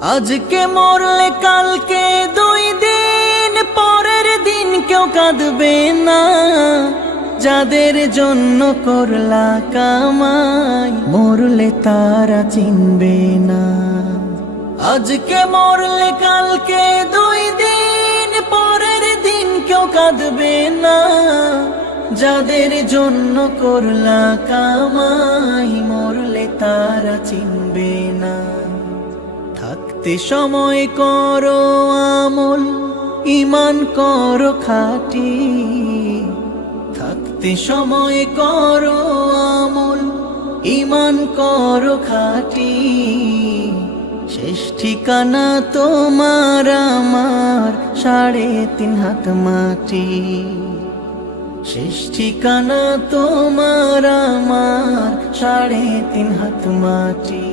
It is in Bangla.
আজকে মরলে কালকে 2 দিন পরের দিন কেউ কাঁদবে না। যাদের জন্য করলা কামাই মরলে তারা চিনবে না। আজকে মরলে কালকে 2 দিন পরের দিন কেউ কাঁদবে না। যাদের জন্য করলা কামাই মরলে তারা চিনবে না। থাকতে সময় করো আমল, ঈমান করো খাঁটি। থাকতে সময় করো আমল, ঈমান করো খাঁটি। শেষ ঠিকানা তোমার আমার 3.5 হাত মাটি। শেষ ঠিকানা তোমার আমার 3.5 হাত মাটি।